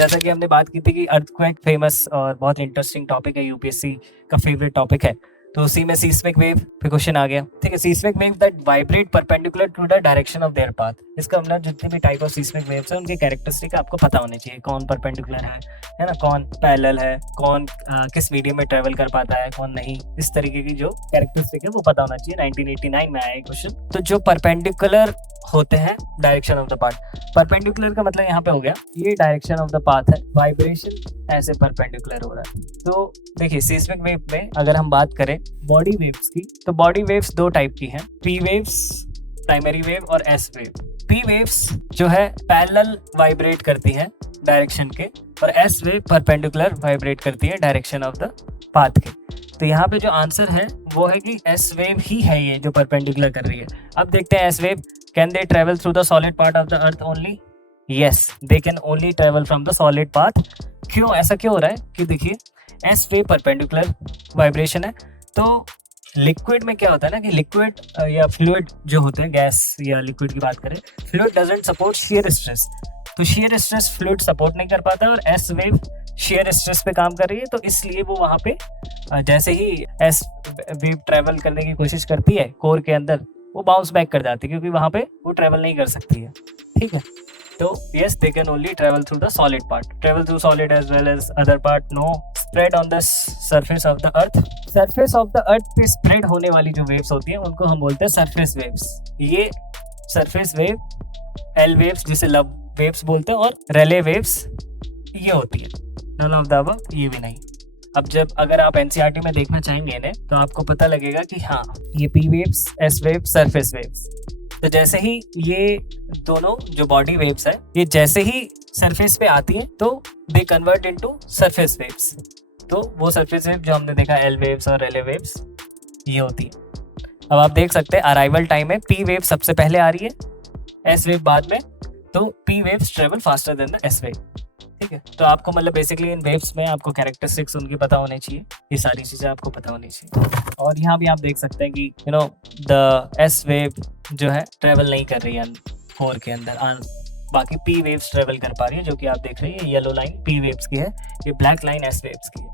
जैसा कि हमने बात की थी कि अर्थक्वेक फेमस और बहुत इंटरेस्टिंग टॉपिक है, यूपीएससी का फेवरेट टॉपिक है। तो उसी में सीस्मिक वेव पे क्वेश्चन आ गया। ठीक है, seismic wave that vibrate perpendicular to the direction of their path. इसका मतलब जितने भी टाइप ऑफ सीस्मिक वेव्स है उनके कैरेक्टरिस्टिक आपको पता होने चाहिए, कौन परपेंडिकुलर है ना, कौन पैरेलल है, कौन किस मीडियम में ट्रेवल कर पाता है, कौन नहीं। इस तरीके की जो कैरेक्टरिस्टिक है वो पता होना चाहिए। 1989 में आया क्वेश्चन। तो जो परपेंडिकुलर होते हैं direction of the path, perpendicular का मतलब यहाँ पे हो गया ये डायरेक्शन ऑफ द पाथ है, वाइब्रेशन ऐसे परपेंडिकुलर हो रहा है। तो देखिए सीस्मिक वेव में अगर हम बात करें बॉडी वेव्स की, तो बॉडी वेव्स दो टाइप की हैं, पी वेव्स प्राइमरी वेव और एस वेव। पी वेव्स जो है पैरेलल वाइब्रेट करती हैं डायरेक्शन के, और एस वेव परपेंडिकुलर वाइब्रेट करती है डायरेक्शन ऑफ द पाथ के। तो यहाँ पे जो आंसर है वो है कि एस वेव ही है ये जो परपेंडिकुलर कर रही है। अब देखते हैं S wave, can they travel through the solid part of the earth only? Yes, they can only travel from the solid path. क्यों ऐसा क्यों हो रहा है कि देखिए एस वेव परपेंडिकुलर वाइब्रेशन है। तो लिक्विड में क्या होता है ना कि लिक्विड या फ्लूइड जो होते हैं, गैस या लिक्विड की बात करें, fluid doesn't support shear stress. तो शियर स्ट्रेस फ्लूइड सपोर्ट नहीं कर पाता और एस वेव शियर स्ट्रेस पे काम कर रही है। तो इसलिए वो वहाँ पे जैसे ही एस वेव ट्रेवल करने की कोशिश करती है कोर के अंदर, वो बाउंस बैक कर जाती है क्योंकि वहाँ पे वो ट्रेवल नहीं कर सकती है। ठीक है, तो yes they can only travel through the solid part, travel through solid as well as other part no, spread on the surface of the earth. Surface of the earth पे स्प्रेड होने वाली जो वेव्स होती हैं उनको हम बोलते हैं सरफेस वेव्स। ये सरफेस वेव, एल वेव्स जिसे लव वेव्स बोलते हैं, और रेले वेव्स ये होती है। नन ऑफ द अबव, ये भी नहीं। अब जब अगर आप एनसीईआरटी में देखना चाहेंगे इन्हें तो आपको पता लगेगा कि हाँ ये P waves, S waves, surface waves. तो जैसे ही ये दोनों जो बॉडी वेव्स है ये जैसे ही सरफेस पे आती हैं तो they convert into surface waves. तो वो सरफेस वेव जो हमने देखा एल वेव्स और रेले वेव्स ये होती है। अब आप देख सकते हैं अराइवल टाइम में पी वेव सबसे पहले आ रही है, एस वेव बाद में। तो P waves travel faster than the S wave. ठीक है, तो आपको मतलब बेसिकली इन वेव्स में आपको कैरेक्टरिस्टिक्स उनकी पता होनी चाहिए, ये सारी चीज़ें आपको पता होनी चाहिए। और यहाँ भी आप देख सकते हैं कि you know the S wave जो है ट्रेवल नहीं कर रही है कोर के अंदर, बाकी पी वेव्स ट्रेवल कर पा रही है, जो कि आप देख रहे हैं येलो लाइन पी वेव्स की है, ये ब्लैक लाइन एस वेव्स की है।